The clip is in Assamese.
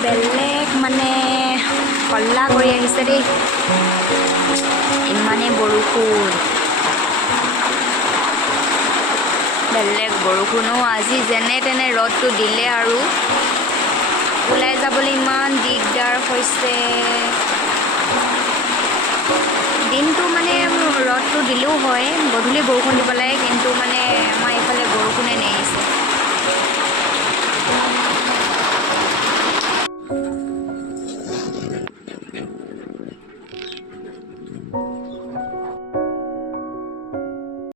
বেলেগ মানে কল্লা কৰি আহিছে দেই, ইমানেই বৰষুণ, বেলেগ বৰষুণো। আজি যেনে তেনে ৰ'দটো দিলে আৰু ওলাই যাবলৈ ইমান দিগদাৰ হৈছে। দিনটো মানে ৰ'দটো দিলেও হয়, গধূলি বৰষুণ দিব লাগে, কিন্তু মানে আমাৰ এইফালে বৰষুণে নেৰিছে।